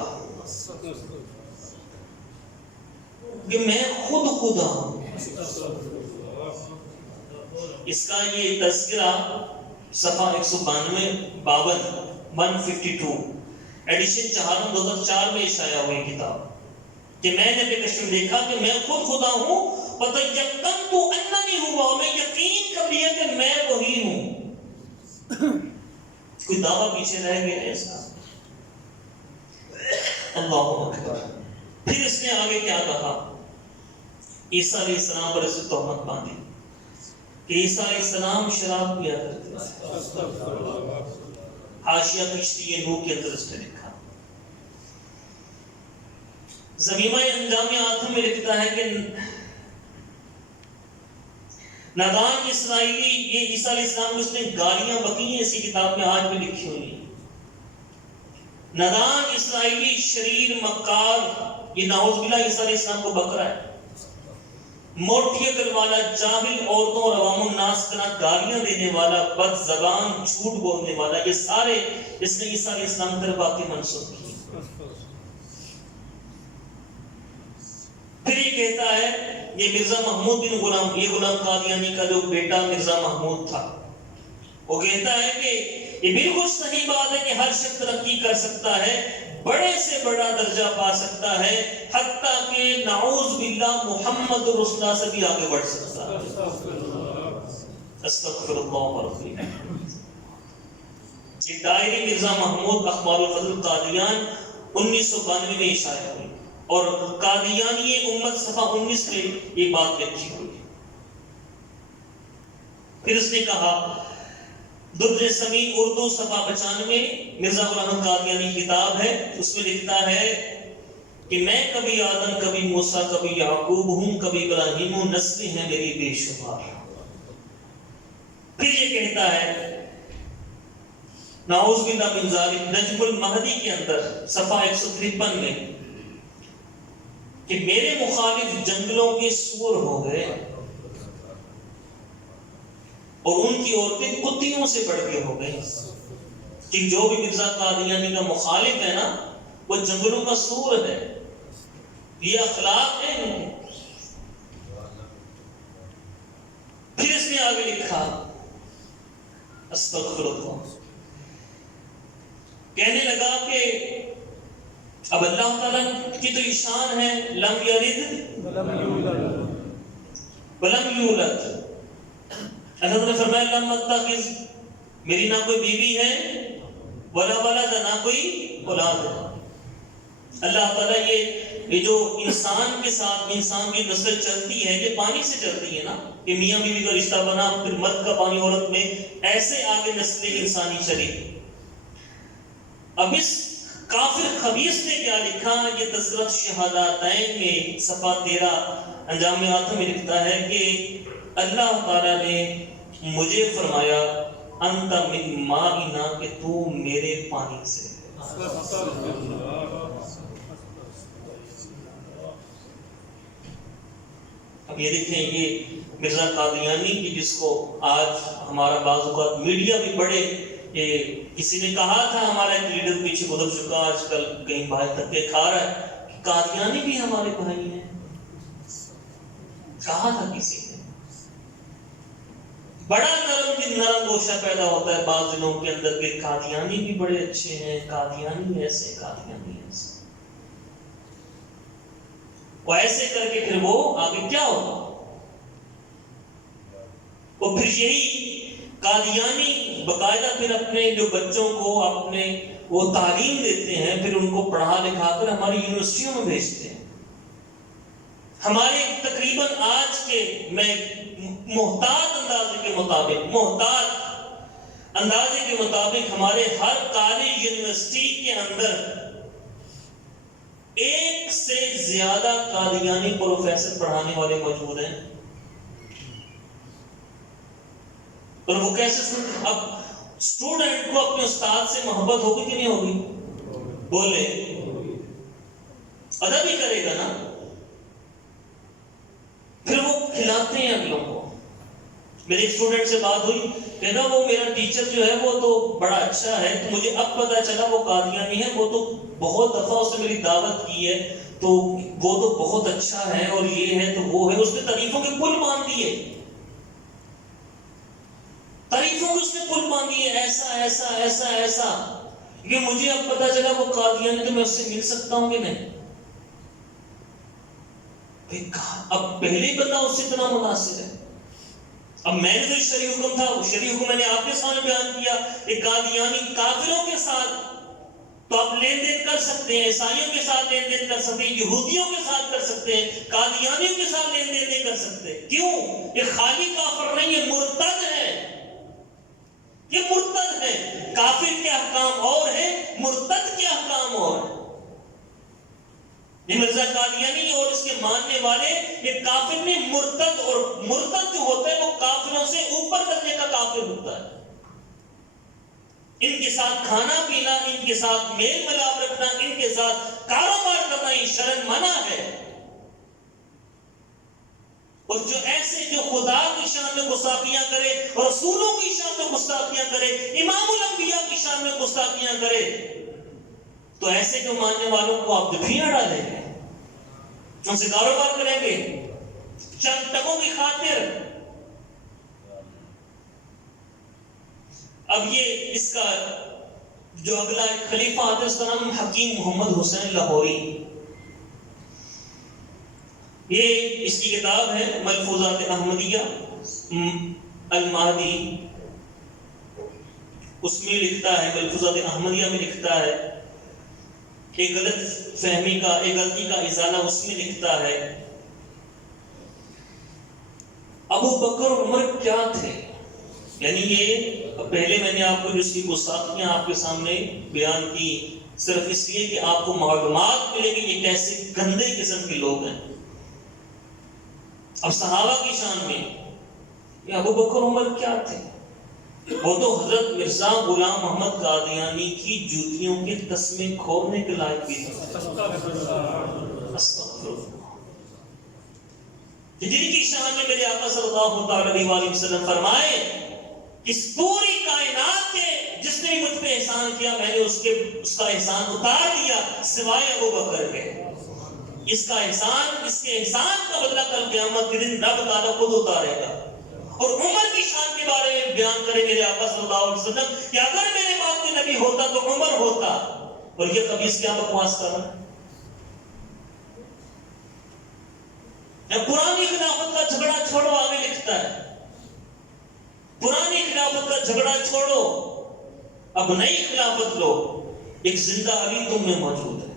کہ میں خود خدا ہوں. اس کا یہ تذکرہ صفحہ 152 ایڈیشن 2004 میں شائع ہوئی کتاب کہ میں نے اپنے کشف میں دیکھا کہ میں خود خدا ہوں. وَتَيَّقَّنْتُ أَنَّنِي هُوَ، میں یقین کر لیا کہ میں وہی ہوں. کوئی دعویٰ پیچھے رہ گیا ہے اس کا. اللہ اکبر. پھر اس نے آگے کیا کہا؟ عیسیٰ علیہ السلام پر اس نے تہمت باندھی کہ عیسیٰ علیہ السلام شراب پیا کرتے تھے. حاشیہ کشتی نوح کے اندر اس نے لکھا ضمیمہ انجام آتم میں لکھتا ہے کہ نادان اسرائیلی، یہ عیسیٰ علیہ السلام کو اس نے گالیاں بکی ہیں، اسی کتاب میں آج بھی لکھی ہوئی ہیں. نادان اسرائیلی، شریر، مکار، یہ نعوذ باللہ عیسیٰ علیہ السلام کو بک رہا ہے. موٹی عقل والا، جاہل، عورتوں اور عوام الناس کا گالیاں دینے والا، بد زبان، جھوٹ بولنے والا، یہ سارے اس نے عیسیٰ علیہ السلام کی طرف باتیں منسوخ کی. پھر یہ کہتا ہے، یہ مرزا محمود بن غلام، یہ غلام قادیانی کا جو بیٹا مرزا محمود تھا، وہ کہتا ہے کہ یہ بالکل صحیح بات ہے کہ ہر شخص ترقی کر سکتا ہے، بڑے سے بڑا درجہ پا سکتا ہے، حتیٰ کہ نعوذ باللہ محمد رسول اللہ سے بھی آگے بڑھ سکتا ہے. استغفر اللہ ورحمۃ. یہ ڈائری مرزا محمود اخبار الفضل قادیان 1992 میں شائع ہوئی، اور قادیانی امت صفحہ 19 میں یہ بات لکھی ہوئی. پھر اس نے کہا، درج سمین اردو صفحہ 95، مرزا غلام احمد قادیانی کتاب ہے، اس میں لکھتا ہے کہ میں کبھی آدم، کبھی موسیٰ، کبھی یعقوب ہوں، کبھی ابراہیم ہوں، نسلیں ہیں میری بے شمار. پھر یہ کہتا ہے، نعوذ باللہ من ذالک، نجم المہدی کے اندر صفحہ 153 میں، کہ میرے مخالف جنگلوں کے سور ہو گئے اور ان کی عورتیں کتیوں سے بڑھ کے ہو گئی. کہ جو بھی مرزا قادیانی کا مخالف ہے نا، وہ جنگلوں کا سور ہے. یہ اخلاق ہے ان کے. پھر اس نے آگے لکھا، استغفر اللہ، کہنے لگا کہ اب اللہ تعالیٰ کی تو شان ہے، لم یلد ولم یولد. اللہ نے فرمایا، لم اتخذ، میری نہ کوئی بیوی ہے، ولا ولد، نہ کوئی اولاد ہے. اللہ تعالیٰ یہ جو انسان کے ساتھ انسان کی نسل چلتی ہے، یہ پانی سے چلتی ہے نا، کہ میاں بیوی کا رشتہ بنا، پھر مرد کا پانی عورت میں، ایسے آگے نسلیں انسانی چلی. اب اس کافر خبیث نے کیا لکھا، یہ تذکرۃ شہادتین میں صفحہ 13 انجام آتم میں لکھتا ہے کہ اللہ تعالیٰ نے مجھے فرمایا، انت من مائنا، کہ تو میرے پانی سے. اب یہ دیکھیں، یہ مرزا قادیانی کی، جس کو آج ہمارا بعض اوقات میڈیا بھی بڑے، یہ کسی نے کہا تھا ہمارا ایک لیڈر پیچھے گزر چکا، آج کل کہیں باہر تک کے کھا رہا ہے، کہ قادیانی بھی ہمارے بھائی ہیں. کہا تھا کسی نے. بڑا نرم گوشہ پیدا ہوتا ہے بعض دنوں کے اندر کہ قادیانی بھی بڑے اچھے ہیں، قادیانی ایسے، قادیانی ایسے. وہ ایسے کر کے پھر وہ آگے کیا ہوگا؟ وہ پھر یہی قادیانی باقاعدہ پھر اپنے جو بچوں کو اپنے وہ تعلیم دیتے ہیں، پھر ان کو پڑھا لکھا کر ہماری یونیورسٹیوں میں بھیجتے ہیں. ہمارے تقریباً آج کے، میں محتاط اندازے کے مطابق ہمارے ہر کالج یونیورسٹی کے اندر 1 سے زیادہ قادیانی پروفیسر پڑھانے والے موجود ہیں. اور وہ کیسے سنتے؟ اب اسٹوڈنٹ کو اپنے استاد سے محبت ہوگی کہ نہیں ہوگی؟ بولے، ادب ہی کرے گا نا. پھر وہ کھلاتے ہیں اگلوں کو. میرے ایک اسٹوڈنٹ سے بات ہوئی، کہنا وہ میرا ٹیچر جو ہے وہ تو بڑا اچھا ہے، تو مجھے اب پتا چلا وہ قادیانی ہے، وہ تو بہت دفعہ اس نے میری دعوت کی ہے، تو وہ تو بہت اچھا ہے، اور یہ ہے تو وہ ہے. اس نے تعریفوں کے پل باندھ دیے، تعریفوں کے اس نے پل باندھ دیے، ایسا ایسا ایسا ایسا، کہ مجھے اب پتا چلا وہ قادیانی، تو میں اس سے مل سکتا ہوں کہ نہیں؟ اب پہلے ہی بندہ اس سے اتنا مناسب ہے. اب میں نے جو شرعی حکم تھا، وہ شرعی حکم میں نے آپ کے سامنے بیان کیا کہ قادیانی کافروں کے ساتھ تو آپ لین دین کر سکتے ہیں، عیسائیوں کے ساتھ لین دین کر سکتے ہیں، یہودیوں کے ساتھ کر سکتے ہیں، قادیانیوں کے ساتھ لین دین نہیں کر سکتے. کیوں؟ یہ خالی کافر نہیں، یہ مرتد ہے. یہ مرتد ہے. کافر کے احکام اور ہیں، مرتد کے احکام اور ہیں. یہ مرزا ماننے والے، یہ کافر نہیں مرتد، اور مرتد جو ہوتا ہے وہ کافروں سے اوپر کرنے کا کافر ہوتا ہے. ان کے ساتھ کھانا پینا، ان کے ساتھ میل ملاپ رکھنا، ان کے ساتھ کاروبار کرنا یہ شرعاً منع ہے. اور جو ایسے جو خدا کی شان میں گستاخیاں کرے اور رسولوں کی شان میں گستاخیاں کرے، امام الانبیاء کی شان میں گستاخیاں کرے، تو ایسے جو ماننے والوں کو آپ دفیاں ڈالیں گے، ان سے کاروبار کریں گے چند ٹکوں کی خاطر. اب یہ اس کا جو اگلا ایک خلیفہ آتا ہے اس کا نام حکیم محمد حسین لاہوری. یہ اس کی کتاب ہے ملفوظات احمدیہ المہدی. اس میں لکھتا ہے، ملفوظات احمدیہ میں لکھتا ہے، ایک غلط فہمی کا، ایک غلطی کا ازالہ اس میں لکھتا ہے. ابو بکر اور عمر کیا تھے؟ یعنی یہ پہلے میں نے آپ کو اس کی گستاخیاں آپ کے سامنے بیان کی صرف اس لیے کہ آپ کو معلومات ملے کہ یہ کیسے گندے قسم کے لوگ ہیں. اب صحابہ کی شان میں یہ ابو بکر عمر کیا تھے؟ وہ تو حضرت مرزا غلام محمد قادیانی کی جوتیوں کے تسمے کھولنے کے لائق بھی تھے. جن کی شان میں میرے آقا صلی اللہ علیہ وآلہ وسلم فرمائے اس پوری کائنات کے جس نے مجھ پہ احسان کیا میں نے اس کا احسان اتار دیا سوائے ابو بکر کے. اس کا احسان، اس کے احسان کا بدلہ کل قیامت کے دن رب تعالیٰ خود اتارے گا. اور عمر کی شان کے بارے میں بیان کرے میرے آقا صلی اللہ علیہ وسلم کہ اگر میرے بعد کوئی نبی ہوتا تو عمر ہوتا. اور یہ خبیث کیا بکواس کر رہا ہے؟ پرانی خلافت کا جھگڑا چھوڑو، آگے لکھتا ہے پرانی خلافت کا جھگڑا چھوڑو، اب نئی خلافت لو، ایک زندہ علی تم میں موجود ہے.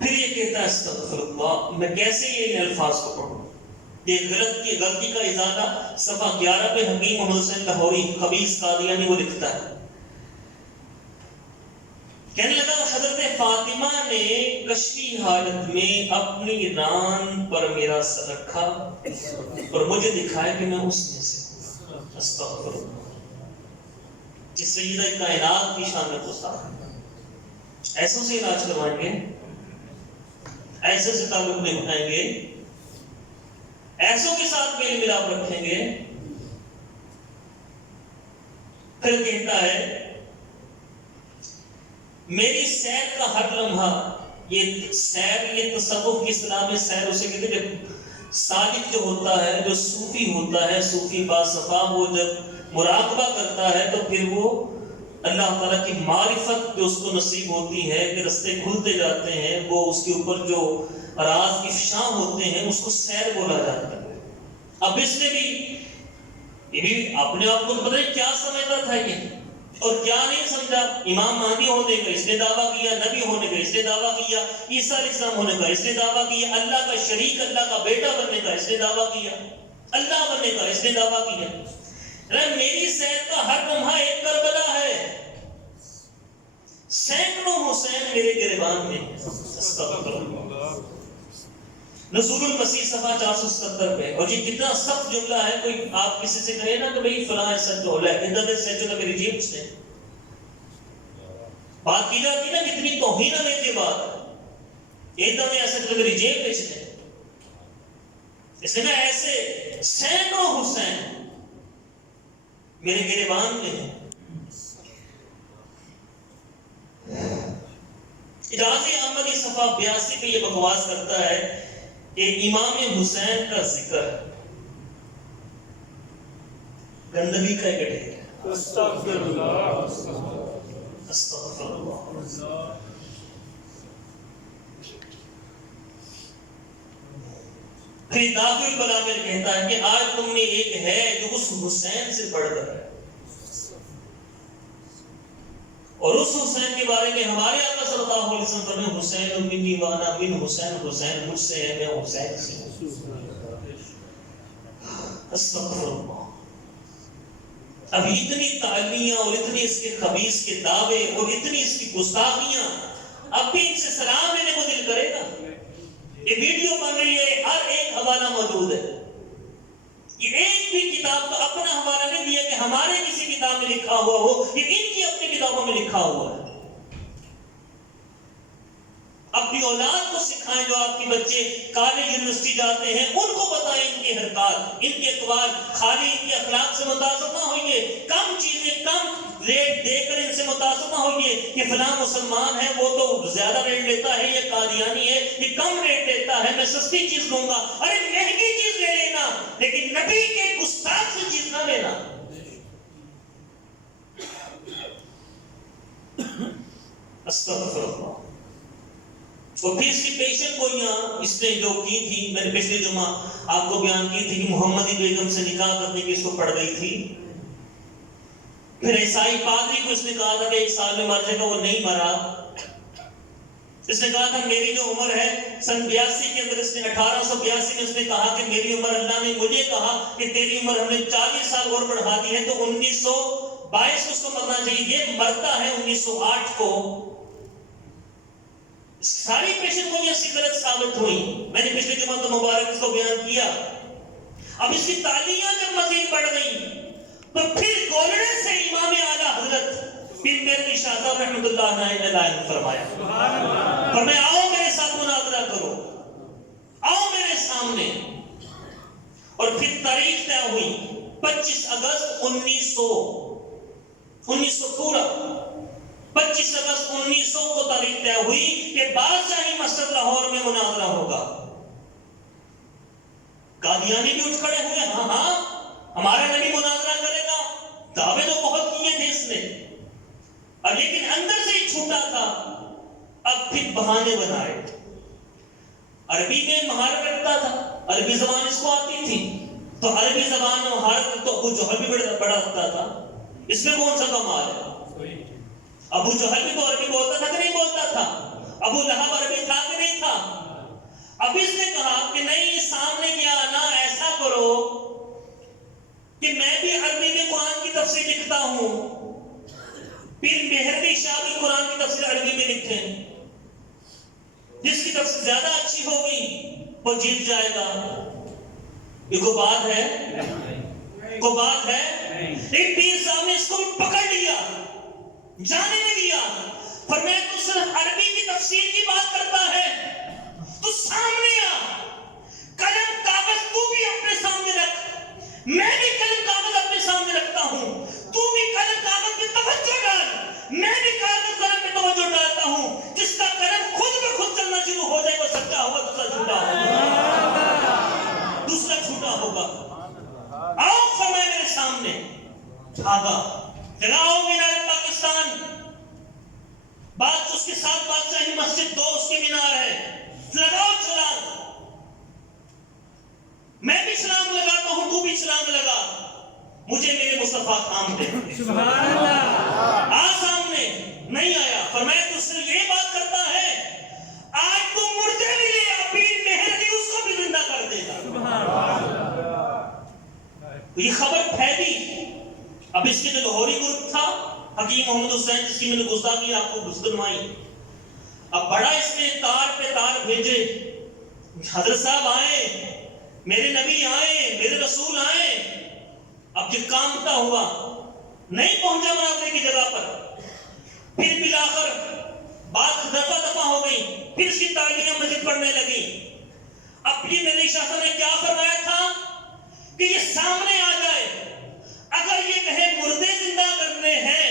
پھر یہ کہتا ہے استغفر اللہ، میں کیسے یہ الفاظ کو پڑھوں؟ یہ غلطی کا ازالہ صفحہ 11 پہ حکیم محمد حسین لاہوری خبیث قادیانی وہ لکھتا ہے. کہنے لگا حضرت فاطمہ نے کشفی حالت میں اپنی ران پر میرا سر رکھا اور مجھے دکھایا کہ میں اس میں سے ہوں. استغفر اللہ. اس سیدہ کائنات کی شان میں گستاخ. ایسوں سے علاج کروائیں گے، ایسے سے تعلق نہیں اٹھائیں گے، ایسوں کے ساتھ میل ملاپ رکھیں گے. پھر کہتا ہے میری سیر کا ہر لمحہ، یہ سیر یہ تصوف کی اصطلاح میں سیر اسے کہتے ہیں جب سالک جو ہوتا ہے، جو صوفی ہوتا ہے، صوفی باصفا، وہ جب مراقبہ کرتا ہے تو پھر وہ اللہ تعالیٰ کی معرفت جو اس کو نصیب ہوتی ہے کہ رستے کھلتے جاتے ہیں، وہ اس کے اوپر جو راز افشاء ہوتے ہیں اس کو سیر بولا جاتا ہے. اب اس نے بھی یہ بھی اپنے آپ کو پتہ نہیں کیا سمجھتا تھا یہ اور کیا نہیں سمجھا. امام مہدی ہونے کا اس نے دعویٰ کیا، نبی ہونے کا اس نے دعویٰ کیا، عیسیٰ علیہ السلام ہونے کا اس نے دعویٰ کیا، اللہ کا شریک، اللہ کا بیٹا بننے کا اس نے دعویٰ کیا، اللہ بننے کا اس نے دعویٰ کیا. میری صحت کا ہر لمحہ ایک کربلا ہے، سینکڑوں حسین میرے گریبان میں. نزول المسیح صفحہ 477 پہ. اور یہ کتنا سخت جملہ ہے. کوئی آپ کسی سے کہے نا کہ بھئی فلاں ایسا تو ہے اندر سے جو میری جیب اس نے بات کی جاتی نا کتنی توہین ہے یہ بات، ایدہ میں ایسا جو میری جیب اس نے اس نے ایسے سینکڑوں حسین میرے گریبان میں ہیں. اجازی احمدی صفحہ 82 پہ یہ بکواس کرتا ہے کہ امام حسین کا ذکر گندگی کا ایک ڈھیر ہے. استغفر اللہ، استغفر اللہ. پھر داخل بلا میں کہتا ہے کہ آج تم نے ایک ہے جو اس حسین سے بڑھ کر ہے، اور اس حسین کے بارے میں ہمارے آقا صلی اللہ علیہ وسلم فرمائے حسین منی وانا من حسین، حسین مجھ سے ہے میں حسین سے ہوں. استغفر اللہ. اب اتنی تعلیمیاں اور اتنی اس کے خبیث کے دعوے اور اتنی اس کی گستاخیاں اب بھی ان سے سلام لینے کو دل کرے گا. یہ ویڈیو بن رہی ہے, ہر ایک حوالہ موجود ہے. یہ ایک بھی کتاب کا اپنا حوالہ نہیں دیا کہ ہمارے کسی کتاب میں لکھا ہوا ہو, یہ ان کی اپنی کتابوں میں لکھا ہوا ہے. اپنی اولاد کو سکھائیں, جو آپ کے بچے کالج یونیورسٹی جاتے ہیں ان کو بتائیں ان کی حرکات, ان کے اقوال, خالی ان کے اخلاق سے متاثر نہ ہوئیے, کم چیزیں کم ریٹ دے کر ان سے متاثر نہ ہوئیے کہ فلاں مسلمان ہے وہ تو زیادہ ریٹ لیتا ہے, یہ قادیانی ہے یہ کم ریٹ دیتا ہے, میں سستی چیز لوں گا. ارے مہنگی چیز لے لینا لیکن نبی کے گستاخ سے چیز نہ لینا. استغفر اللہ. اور پھر اس کی پیشن گوئیاں اس نے جو کی تھی, میں نے پچھلے جمعہ آپ کو بیان کی تھی کہ محمدی بیگم سے نکاح کرنے کی اس کو پڑ گئی تھی. پھر عیسائی پادری کو اس نے کہا تھا کہ 1 سال میں مر جائے گا, وہ نہیں مرا. اس نے کہا تھا میری جو عمر ہے سن 82 کے اندر, اس نے 1882 میں اس نے کہا کہ میری عمر, اللہ نے مجھے کہا کہ تیری عمر ہم نے 40 سال اور بڑھا دی ہے, تو 1922 اس کو مرنا چاہیے. یہ مرتا ہے 1908 کو. ساری پیشن گوئیاں اس کی غلط ثابت ہوئی. میں نے پچھلے جمعہ تو مبارک اس کو بیان کیا. اب اس کی تعلیاں جب مزید بڑھ گئی تو پھر گولڑے سے امام اعلیٰ حضرت پیر میرے شاہ صاحب رحمۃ اللہ علیہ نے فرمایا, فرمایا آؤ میرے ساتھ مناظرہ کرو, آؤ میرے سامنے. اور پھر تاریخ طے ہوئی 25 اگست 1900 پورا 25 اگست 1900 کو تاریخ طے ہوئی کہ بادشاہی مسجد لاہور میں مناظرہ ہوگا. قادیانی بھی اٹھ کھڑے ہوئے, ہاں ہاں ہمارا نبی مناظرہ کرے گا. دعوے تو بہت کیے تھے اس نے, اور لیکن اندر سے ہی چھوٹا تھا. اب پھر بہانے بنائے. عربی میں مہارت رکھتا تھا, عربی زبان اس کو آتی تھی, تو عربی زبان میں مہارت تو ابو جہل بھی بڑا رکھتا تھا. اس میں کون سا کمال ہے؟ ابو جہل بھی تو عربی بولتا تھا کہ نہیں بولتا تھا؟ ابو لہب عربی تھا کہ نہیں تھا؟ اب اس نے کہا کہ نہیں, سامنے کیا آنا, ایسا کرو کہ میں بھی عربی میں قرآن کی تفسیر لکھتا ہوں, پھر مہردی شاہ بھی قرآن کی تفسیر عربی میں لکھیں, جس کی تفسیر زیادہ اچھی ہوگی وہ جیت جائے گا. یہ کوئی بات ہے؟ کوئی بات ہے؟ ایک پیر صاحب نے اس کو پکڑ لیا, جانے نہیں دیا. فرمایا تو صرف عربی کی تفسیر کی بات کرتا ہے, تو سامنے آ, قلم کاغذ تو بھی اپنے سامنے رکھ, میں بھی قلم کاغذ اپنے سامنے رکھتا ہوں, تو بھی قلم کاغذ پہ توجہ ڈال, میں بھی کاغذ قلم پہ توجہ ڈالتا ہوں. جس کا قلم خود بخود چلنا شروع ہو جائے گا سچا ہوگا, دوسرا جھوٹا ہوگا, دوسرا جھوٹا ہوگا. آؤ فرمایا میرے سامنے, بھاگا, جلاؤ مینار پاکستان. بات اس کے ساتھ بادشاہی مسجد 2 اس کی مینار ہے, لگاؤ چھلانگ. میں بھی چھلانگ لگاتا ہوں, تو بھی چھلانگ لگا, مجھے میرے مصطفیٰ تھام دے. سبحان اللہ. آ سامنے, نہیں آیا. فرمایا تو صرف یہ بات کرتا ہے, آج تو مردے بھی لے آ, پیر مہردی اس کو بھی زندہ کر دے گا. سبحان اللہ. یہ خبر پھیلی. اب اس کے جو لاہوری گروپ تھا حکیم محمد حسین, جس کی میں نے گستاخی آپ کو گزروائی, اب بڑا اس نے تار پہ تار بھیجے. حضرت صاحب آئے, میرے نبی آئے, میرے رسول آئے. اب یہ کامتا ہوا, نہیں پہنچا مناظرے کی جگہ پر. پھر بلاخر بات دفعہ ہو گئی, پھر اس کی تعلیمیں مزید پڑھنے لگی. اب یہ میرے شاہ نے کیا فرمایا تھا کہ یہ سامنے آ جائے, اگر یہ کہے مردے زندہ کرنے ہیں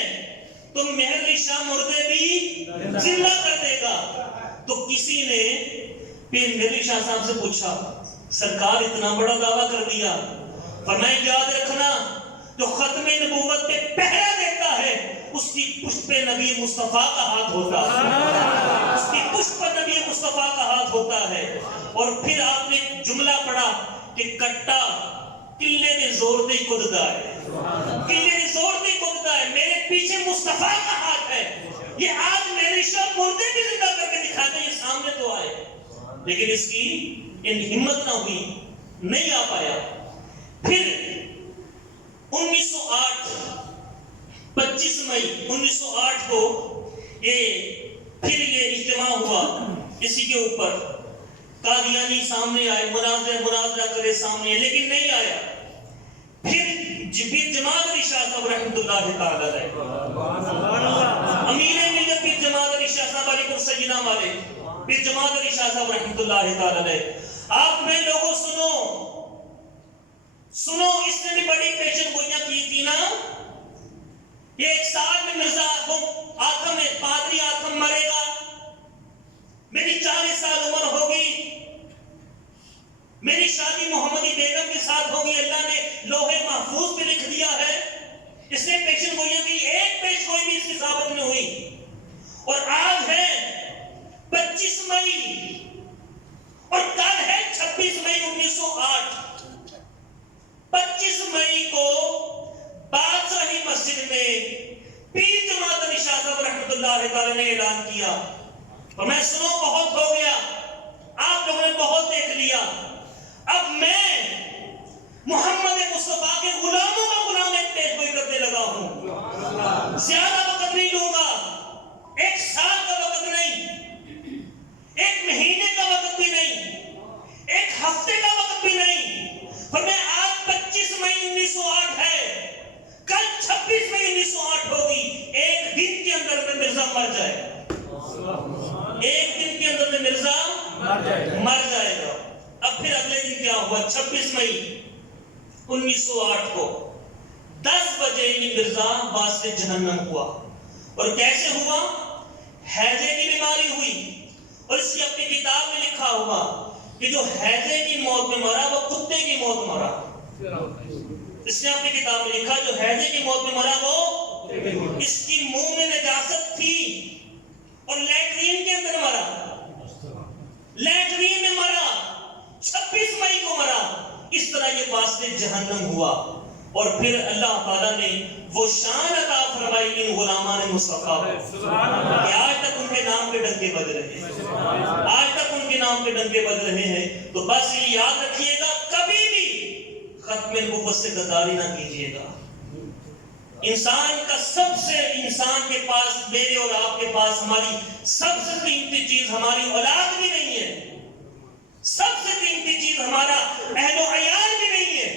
تو مہر شاہ مردے بھی زندہ کر دے گا. تو کسی نے پیر مہر شاہ صاحب سے پوچھا, سرکار اتنا بڑا دعویٰ کر دیا. فرمایا یاد رکھنا, جو ختم نبوت پہ پہرا دیتا ہے اس کی پشت پہ نبی مصطفیٰ کا ہاتھ ہوتا ہے, اس کی پشت پر نبی مصطفیٰ کا ہاتھ ہوتا ہے. اور پھر آپ نے جملہ پڑھا کہ کٹا قلعے نے زور دے کودتا ہے, قلعے نے زور دے کودتا ہے, میرے پیچھے مصطفیٰ کا ہاتھ ہے. یہ آج میرے شاہ مردے بھی زندہ کر کے دکھاتے ہیں, یہ سامنے تو آئے, لیکن اس کی ان ہمت نہ ہوئی, نہیں آ پایا. پھر 1908 25 مئی 1908 کو یہ پھر یہ اجتماع ہوا اسی کے اوپر، قادیانی سامنے آئے، مناظرہ کرے سامنے، لیکن نہیں آیا۔ پھر جماعت علی شاہ صاحب رحمۃ اللہ تعالی علیہ، امیر ملت پھر جماعت علی شاہ صاحب علی پور سیدہ والے، پھر جماعت علی شاہ صاحب رحمۃ اللہ تعالی علیہ۔ آپ میں لوگوں سنو، اس نے بھی بڑی پیشن گوئیاں کی تھی نا۔ یہ ایک سال میں مرزا آتم پادری آتم مرے گا، میری 40 سال عمر ہوگی، میری شادی محمدی بیگم کے ساتھ ہوگی، اللہ نے لوہے محفوظ پہ لکھ دیا ہے۔ اس نے پیشن گوئیاں کی، ایک پیش گوئی بھی اس کی ثابت نہیں ہوئی۔ اور آج ہے 25 مئی اور کل ہے 26 مئی 1908۔ 25 مئی کو بادشاہی مسجد میں پیر جماعت علی شاہ صاحب رحمۃ اللہ تعالی نے اعلان کیا، اور میں سنو بہت ہو گیا، آپ لوگوں نے بہت دیکھ لیا، اب میں محمد مصطفیٰ کے غلاموں کا غلام ایک پیش گوئی کرنے لگا ہوں۔ زیادہ وقت نہیں لوں گا، 1 سال کا وقت نہیں، 1 مہینے کا وقت بھی نہیں، 1 ہفتے کا وقت بھی نہیں، پر میں آج 25 مئی 1908 ہے، کل 26 مئی 1908 ہوگی، ایک دن کے اندر میں مرزا مر جائے گا، ایک دن کے اندر میں مرزا مر جائے گا۔ اب پھر اگلے دن کیا ہوا؟ 26 مئی 1908 کو 10 بجے یہ مرزا واسطے جہنم ہوا۔ اور کیسے ہوا؟ ہیضے کی بیماری ہوئی، اور اس کی اپنی کتاب میں لکھا ہوا کہ جو ہیضے کی موت میں مرا وہ کتے کی موت مرا۔ اس نے اپنی کتاب میں لکھا جو ہیضے کی موت میں مرا وہ، اس کی منہ میں نجاست تھی اور لیٹرین کے اندر مرا، لیٹرین میں مرا، 26 مئی کو مرا۔ اس طرح یہ واسطے جہنم ہوا۔ اور پھر اللہ تعالیٰ نے وہ شان عطا فرمائی ان غلامان مصطفیٰ کو کہ آج تک ان کے نام پہ ڈنکے بج رہے ہیں، آج تک ان کے نام پہ ڈنکے بج رہے ہیں۔ تو بس یہ یاد رکھیے گا، کبھی بھی ختم نبوت سے غداری نہ کیجیے گا۔ انسان کے پاس، میرے اور آپ کے پاس ہماری سب سے قیمتی چیز ہماری اولاد بھی نہیں ہے، سب سے قیمتی چیز ہمارا اہل و عیال بھی نہیں ہے،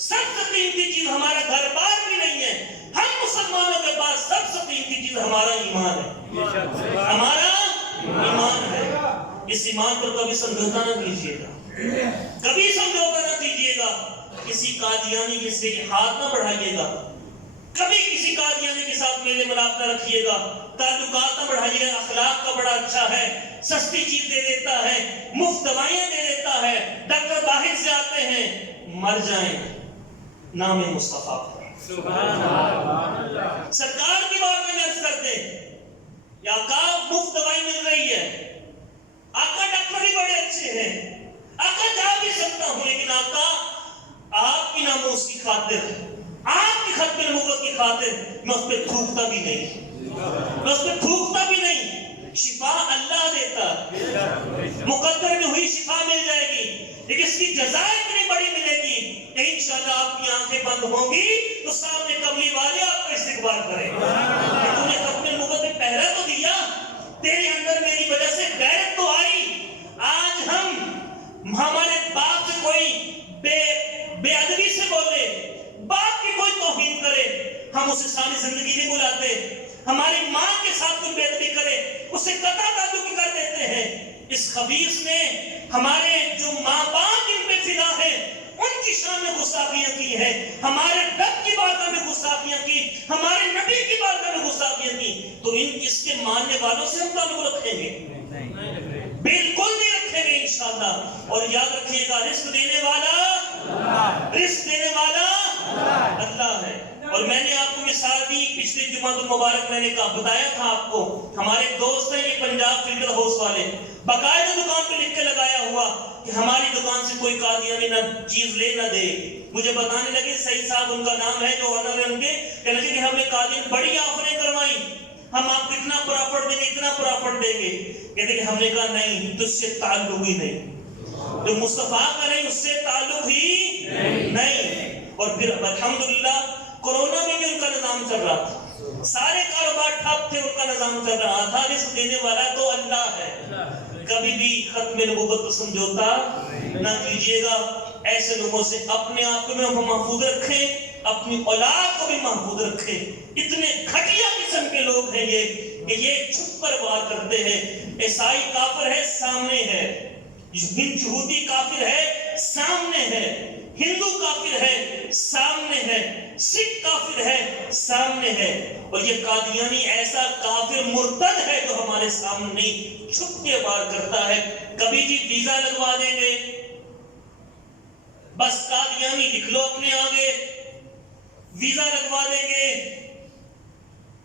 سب سے قیمتی چیز ہمارا گھر بار بھی نہیں ہے۔ ہم مسلمانوں کے پاس سب سے قیمتی چیز ہمارا ایمان ہے، ہمارا ایمان ہے۔ اس ایمان پر کبھی سمجھوتا نہ کیجیے گا، کبھی سمجھوتا نہ کیجیے گا، کسی قادیانی سے ہاتھ نہ بڑھائیے گا، کبھی کسی قادیانی کے ساتھ میلے ملاپ نہ رکھیے گا، تعلقات نہ بڑھائیے گا۔ اخلاق کا بڑا اچھا ہے، سستی چیز دے دیتا ہے، مفت دوائیاں دے دیتا ہے، ڈاکٹر باہر سے آتے ہیں، مر جائیں نام مصطفیٰ پر۔ سرکار کی بات میں عرض کرتے یا آقا مفت دوائی مل رہی ہے، آقا ڈاکٹر بھی بڑے اچھے ہیں، آقا جا بھی سکتا ہوں، لیکن آقا آپ کی ناموس کی خاطر، آپ کی ختم نبوت کی خاطر میں اس پہ تھوکتا بھی نہیں، میں اس پہ تھوکتا بھی نہیں۔ شفا اللہ دیتا، مقدر میں ہوئی شفا مل جائے گی، لیکن اس کی جزا اتنی بڑی ملے گی کہ انشاءاللہ آپ کی آنکھیں بند ہوں گی تو سامنے کملی والے آپ کا استقبال کریں گے کہ تم نے ختم نبوت میں پہرا تو دیا، تیرے اندر میری وجہ سے غیرت تو آئی۔ آج ہمارے باپ سے کوئی بے ادبی سے بولے، باپ کی کوئی توہین کرے، ہم اسے ساری زندگی نہیں بلاتے۔ ہماری ماں کے ساتھ کوئی بے ادبی کرے، اسے قطع تعلق کر دیتے ہیں۔ اس خبیث نے ہمارے جو ماں باپ ان پہ فدا ہیں ان کی شان میں گستاخیاں کی ہیں، ہمارے رب کی بارگاہ میں گستاخیاں کی، ہمارے نبی کی بارگاہ میں گستاخیاں کی، تو اس کے ماننے والوں سے ہم تعلق رکھیں گے؟ بالکل نہیں رکھیں گے انشاءاللہ۔ اور یاد رکھیے گا، رزق دینے والا، رزق دینے والا اللہ ہے۔ اور میں نے آپ کو مثال دی، پچھلی جمعہ المبارک میں نے بتایا تھا آپ کو، ہمارے دوست ہیں یہ پنجاب فلٹر ہاؤس والے، باقاعدہ دکان پہ لکھ کے لگایا ہوا کہ ہماری دکان سے کوئی قادیانی نہ چیز لے نہ دے۔ مجھے بتانے لگے، سعید صاحب ان کا نام ہے جو آنر ہے ان کے، کہنے لگے کہ ہم نے قادیان بڑی آفریں کروائی، ہم آپ کو اتنا پرافٹ دیں گے، اتنا پرافٹ دیں گے۔ کہتے کہ ہم نے کہا نہیں، تجھ سے تعلق ہی نہیں، جو مصطفیٰ کریں اس سے تعلق ہی نہیں۔ اور پھر الحمدللہ کورونا میں بھی ان کا نظام چل رہا تھا، سارے کاروبار ٹھپ تھے، ان کا نظام چل رہا تھا، رزق دینے والا تو اللہ ہے۔ کبھی بھی ختم نبوت کو سمجھوتا نہ کیجیے گا۔ ایسے لوگوں سے اپنے آپ کو بھی محفوظ رکھیں، اپنی اولاد کو بھی محفوظ رکھیں۔ اتنے گھٹیا قسم کے لوگ ہیں یہ کہ یہ چھپ پر وار کرتے ہیں۔ عیسائی کافر ہے، سامنے ہے، یہودی کافر ہے، سامنے ہے، ہندو کافر ہے، سامنے ہے، سکھ کافر ہے، سامنے ہے، اور یہ قادیانی ایسا کافر مرتد ہے جو ہمارے سامنے نہیں، چھپ کے وار کرتا ہے۔ کبھی جی ویزا لگوا دیں گے، بس قادیانی لکھ لو اپنے آگے، ویزا لگوا دیں گے۔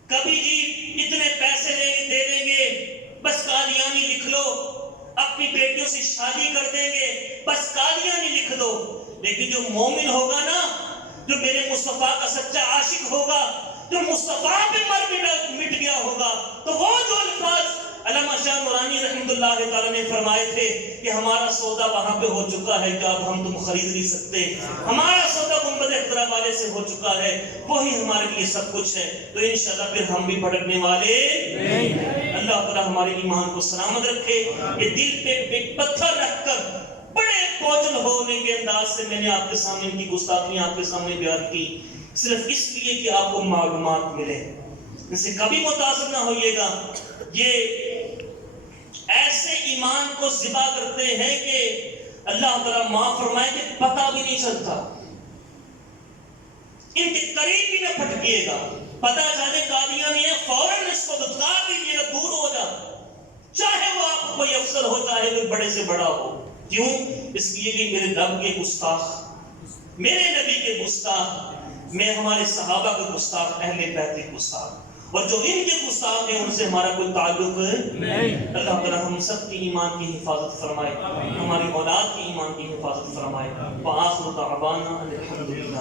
کبھی جی اتنے پیسے دے دیں گے، بس قادیانی لکھ لو، اپنی بیٹیوں سے شادی کر دیں گے، بس قادیانی لکھ دو۔ لیکن جو مومن ہوگا نا، جو میرے مصطفیٰ کا سچا عاشق ہوگا، جو مصطفیٰ پہ مر مٹ گیا ہوگا، تو وہ جو الفاظ علامہ شاہ نورانی رحمۃ اللہ تعالیٰ نے فرمائے تھے کہ ہمارا سودا وہاں پہ ہو چکا ہے کہ اب ہم تم خرید نہیں سکتے، ہمارا سودا گنبد خضرا والے سے ہو چکا ہے، وہی ہمارے لیے سب کچھ ہے، تو انشاءاللہ پھر ہم بھی بھٹکنے والے نہیں۔ اللہ تعالیٰ ہمارے ایمان کو سلامت رکھے۔ یہ دل پہ ایک پتھر رکھ کر بڑے بوجھل ہونے کے انداز سے میں نے آپ کے سامنے ان کی گستاخیاں آپ کے سامنے بیان کی، صرف اس لیے کہ آپ کو معلومات ملے، ان سے کبھی متاثر نہ ہوئیے گا۔ یہ ایسے ایمان کو ذبح کرتے ہیں کہ اللہ تعالیٰ معاف فرمائے کہ پتہ بھی نہیں چلتا، ان کے قریب بھی نہ پھٹکیے گا، پتہ چلے قادیانی ہے فوراً اس کو دھتکار دیجیے گا، دور ہو جا، چاہے وہ آپ کو کوئی افسر ہو، چاہے کوئی بڑے سے بڑا ہو۔ کیوں؟ اس لیے کہ میرے رب کے گستاخ، میرے نبی کے گستاخ، میں ہمارے صحابہ کے گستاخ، اہل بیت کے گستاخ، اور جو ان کے گستاخ ہیں ان سے ہمارا کوئی تعلق نہیں۔ اللہ تعالیٰ ہم سب کی ایمان کی حفاظت فرمائے، ہماری اولاد کی ایمان کی حفاظت فرمائے۔ وآخر دعوانا الحمدللہ۔